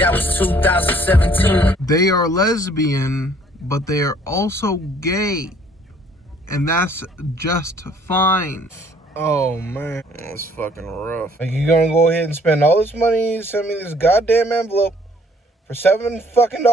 That was 2017. They are lesbian, but they are also gay. And that's just fine. Oh man, that's fucking rough. Like, you gonna go ahead and spend all this money, send me this goddamn envelope for $7 fucking.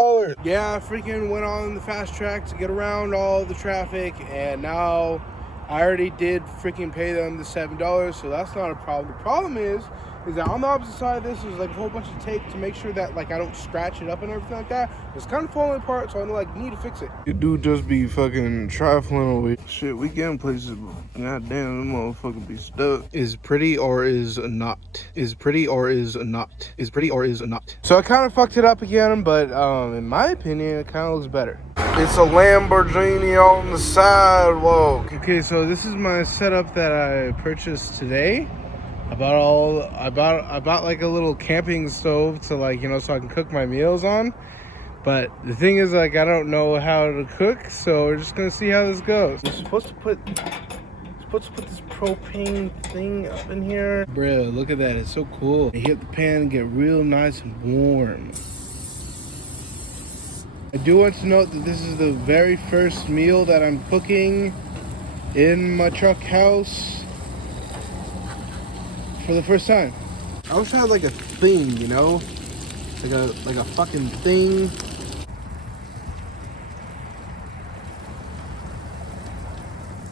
Yeah, I freaking went on the fast track to get around all the traffic, and now I already did freaking pay them the $7, so that's not a problem. The problem is that on the opposite side of this is like a whole bunch of tape to make sure that like I don't scratch it up and everything like that. It's kind of falling apart, so I like need to fix it. You dude just be fucking trifling away. Shit, we getting places, but goddamn, them motherfucker be stuck. Is pretty or is not? Is pretty or is not? Is pretty or is not? So I kind of fucked it up again, but in my opinion, it kind of looks better. It's a Lamborghini on the sidewalk. Okay, so this is my setup that I purchased today. I bought like a little camping stove to, like, you know, so I can cook my meals on. But the thing is, like, I don't know how to cook, so we're just gonna see how this goes. I'm supposed to put this propane thing up in here. Bruh, look at that, it's so cool. You hit the pan and get real nice and warm. I do want to note that this is the very first meal that I'm cooking in my truck house for the first time. I always had like a thing, you know, like a fucking thing.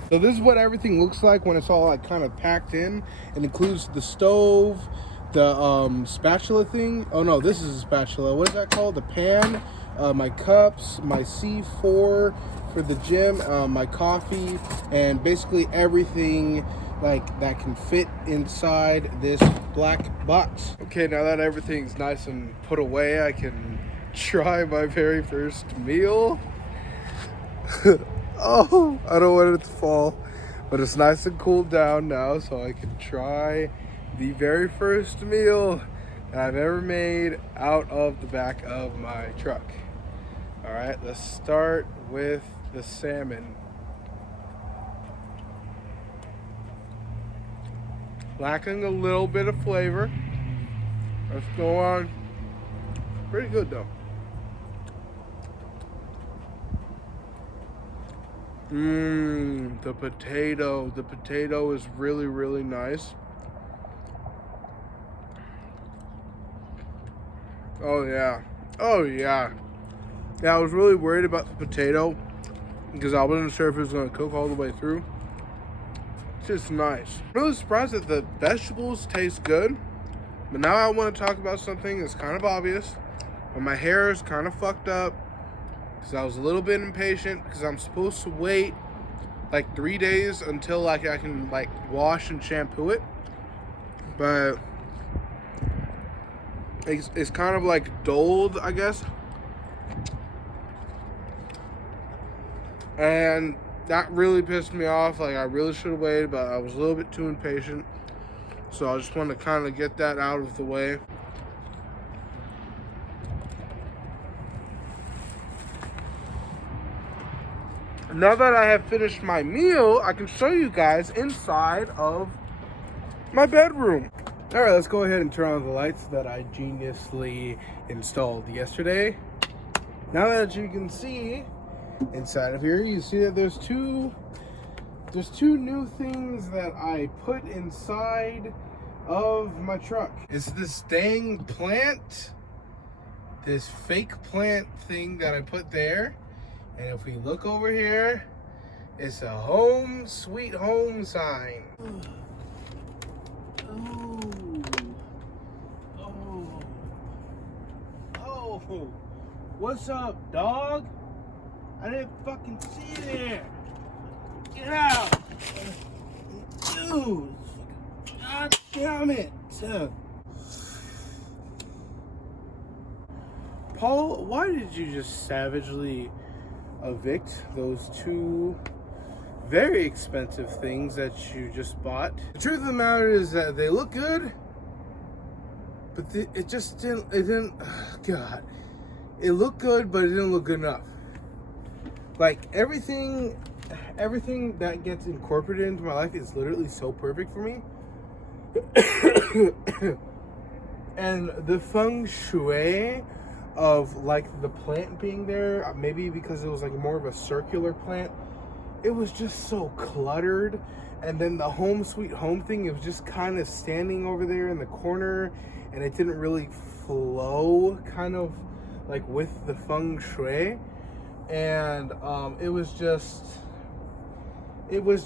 So this is what everything looks like when it's all like kind of packed in. It includes the stove, the spatula thing. Oh no, this is a spatula. What is that called? The pan, my cups, my C4 for the gym, my coffee, and basically everything like that can fit inside this black box. Okay, now that everything's nice and put away, I can try my very first meal. Oh, I don't want it to fall, but it's nice and cooled down now, so I can try the very first meal that I've ever made out of the back of my truck. All right, let's start with the salmon. Lacking a little bit of flavor. Let's go on. Pretty good though. The potato. The potato is really, really nice. Oh yeah. Oh yeah. Yeah, I was really worried about the potato because I wasn't sure if it was going to cook all the way through. It's just nice. I'm really surprised that the vegetables taste good. But now I want to talk about something that's kind of obvious. But my hair is kind of fucked up because I was a little bit impatient because I'm supposed to wait like 3 days until like I can like wash and shampoo it. But it's kind of like dulled, I guess. And that really pissed me off. Like, I really should have waited, but I was a little bit too impatient. So I just want to kind of get that out of the way. Now that I have finished my meal, I can show you guys inside of my bedroom. All right, let's go ahead and turn on the lights that I geniusly installed yesterday. Now that you can see inside of here, you see that there's two new things that I put inside of my truck. It's this dang plant, this fake plant thing that I put there. And if we look over here, it's a home sweet home sign. Oh, what's up, dog? I didn't fucking see you there. Get out. Dude. God damn it. Paul, why did you just savagely evict those two very expensive things that you just bought? The truth of the matter is that they look good, but it didn't, God. It looked good, but it didn't look good enough. Like, everything that gets incorporated into my life is literally so perfect for me. And the feng shui of like the plant being there, maybe because it was like more of a circular plant, it was just so cluttered. And then the home sweet home thing, it was just kind of standing over there in the corner, and it didn't really flow kind of like with the feng shui. And it was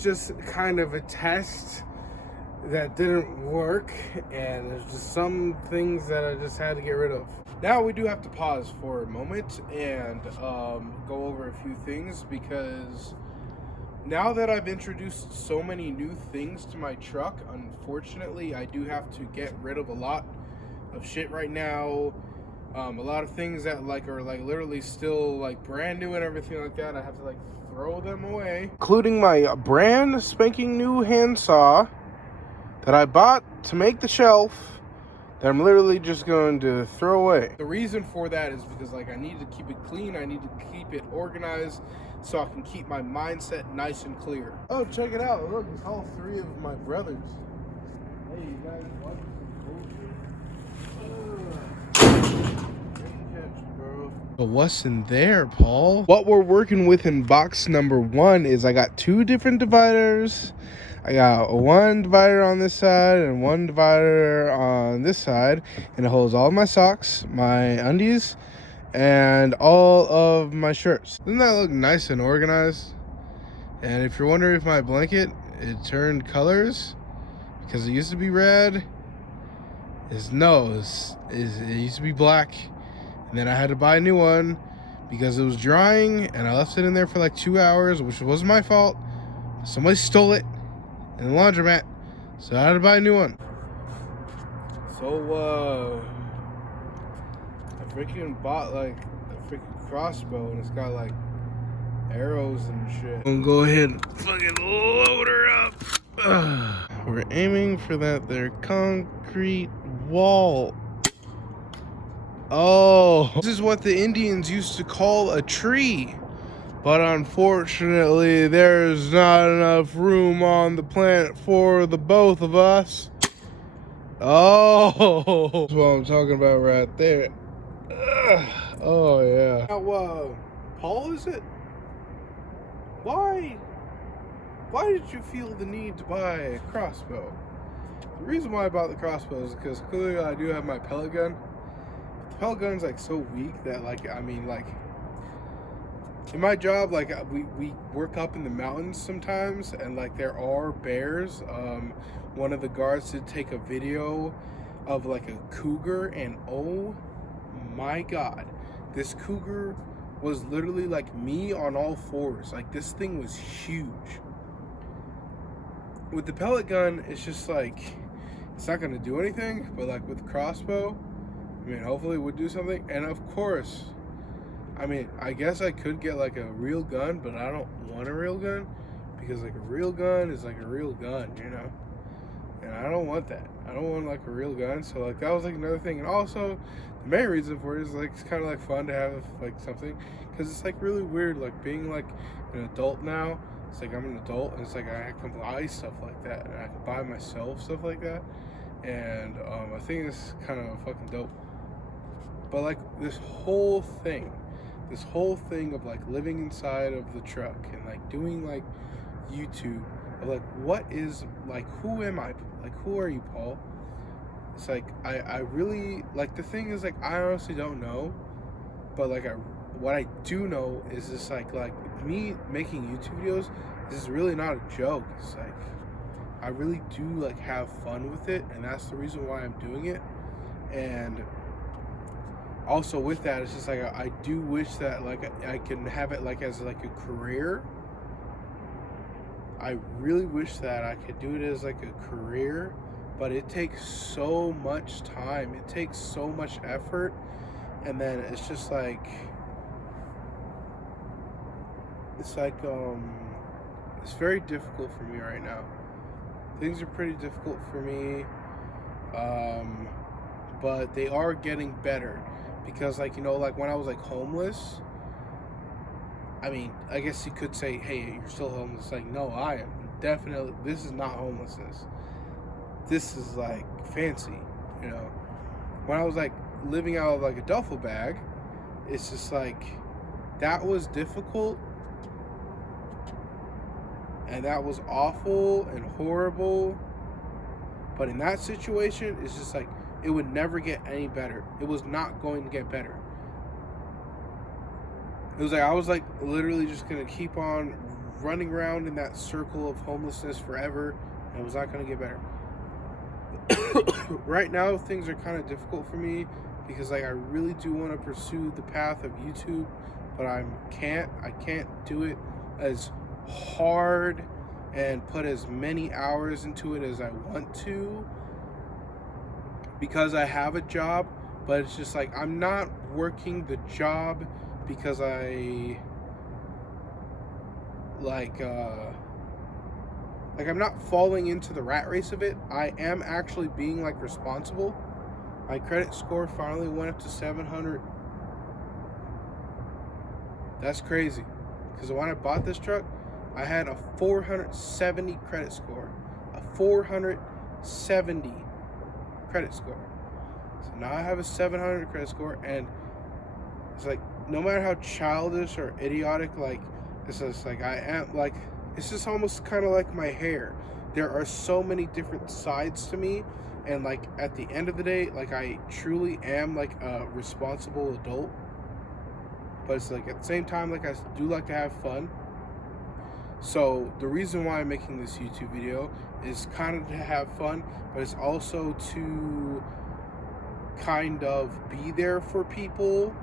just kind of a test that didn't work, and there's just some things that I just had to get rid of. Now we do have to pause for a moment and go over a few things, because now that I've introduced so many new things to my truck, unfortunately I do have to get rid of a lot of shit right now. A lot of things that are literally still like brand new and everything like that, I have to like throw them away, including my brand spanking new handsaw that I bought to make the shelf that I'm literally just going to throw away. The reason for that is because like I need to keep it clean, I need to keep it organized so I can keep my mindset nice and clear. Oh, check it out. Look, it's all three of my brothers. Hey, you guys watch this bullshit? But what's in there, Paul? What we're working with in box number 1 is I got 2 different dividers. I got one divider on this side and one divider on this side, and it holds all my socks, my undies, and all of my shirts. Doesn't that look nice and organized? And if you're wondering if my blanket, it turned colors because it used to be red, it used to be black, and then I had to buy a new one because it was drying, and I left it in there for like 2 hours, which wasn't my fault. Somebody stole it in the laundromat, so I had to buy a new one. So I freaking bought like a freaking crossbow, and it's got like arrows and shit. I'm gonna go ahead and fucking load her up. We're aiming for that there concrete wall. Oh, this is what the Indians used to call a tree. But unfortunately, there's not enough room on the planet for the both of us. Oh, that's what I'm talking about right there. Ugh. Oh, yeah. Now, Paul, is it? Why did you feel the need to buy a crossbow? The reason why I bought the crossbow is because clearly I do have my pellet gun. The pellet gun's like so weak that in my job, like we work up in the mountains sometimes, and like there are bears. One of the guards did take a video of like a cougar, and oh my god, this cougar was literally like me on all fours. Like this thing was huge. With the pellet gun, it's just like it's not gonna do anything, but like with the crossbow, I mean, hopefully it would do something. And of course, I mean, I guess I could get like a real gun, but I don't want a real gun, because like a real gun is like a real gun, you know? And I don't want that. I don't want like a real gun. So like that was like another thing. And also the main reason for it is like it's kind of like fun to have like something, because it's like really weird like being like an adult now. It's like I'm an adult, and it's like I can buy stuff like that, and I can buy myself stuff like that. And I think it's kind of fucking dope. But like this whole thing of like living inside of the truck and like doing like YouTube, of like what is like, who am I? Like, who are you, Paul? It's like I really like, the thing is like I honestly don't know, but like what I do know is just like me making YouTube videos, this is really not a joke. It's like I really do like have fun with it, and that's the reason why I'm doing it. And also with that, it's just like I do wish that like I can have it like as like a career. I really wish that I could do it as like a career, but it takes so much time, it takes so much effort, and then it's just like it's very difficult for me right now. Things are pretty difficult for me, but they are getting better. Because like, you know, like when I was like homeless, I mean, I guess you could say, hey, you're still homeless. Like, no, I am definitely, this is not homelessness. This is like fancy, you know. when I was like living out of like a duffel bag, it's just like that was difficult and that was awful and horrible. But in that situation, it's just like it would never get any better. It was not going to get better. It was like I was like literally just gonna keep on running around in that circle of homelessness forever, and it was not gonna get better. Right now, things are kind of difficult for me because like I really do want to pursue the path of YouTube, but I can't do it as hard and put as many hours into it as I want to because I have a job. But it's just like I'm not working the job because I like I'm not falling into the rat race of it. I am actually being like responsible. My credit score finally went up to 700. That's crazy. Because when I bought this truck, I had a 470 credit score. A 470 credit score. So now I have a 700 credit score, and it's like no matter how childish or idiotic, like it's just like I am, like it's just almost kind of like my hair. There are so many different sides to me, and like at the end of the day, like I truly am like a responsible adult. But it's like at the same time, like I do like to have fun. So the reason why I'm making this YouTube video is kind of to have fun, but it's also to kind of be there for people,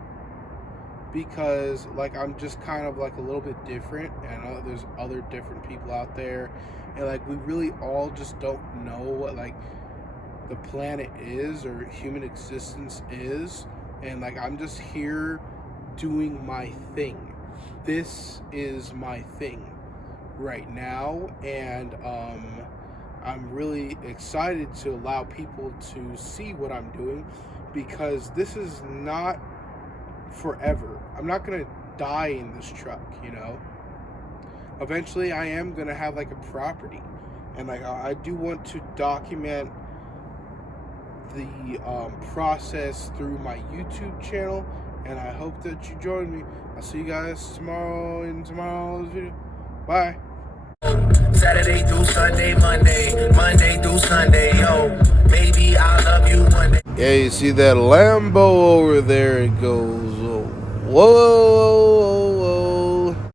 because like I'm just kind of like a little bit different, and there's other different people out there, and like we really all just don't know what like the planet is or human existence is, and like I'm just here doing my thing. This is my thing right now, and I'm really excited to allow people to see what I'm doing, because this is not forever. I'm not gonna die in this truck, you know. Eventually I am gonna have like a property, and like I do want to document the process through my YouTube channel, and I hope that you join me. I'll see you guys tomorrow in tomorrow's video. Bye. Saturday through Sunday, Monday through Sunday, yo. Maybe I'll love you one day. Yeah, you see that Lambo over there? It goes, whoa.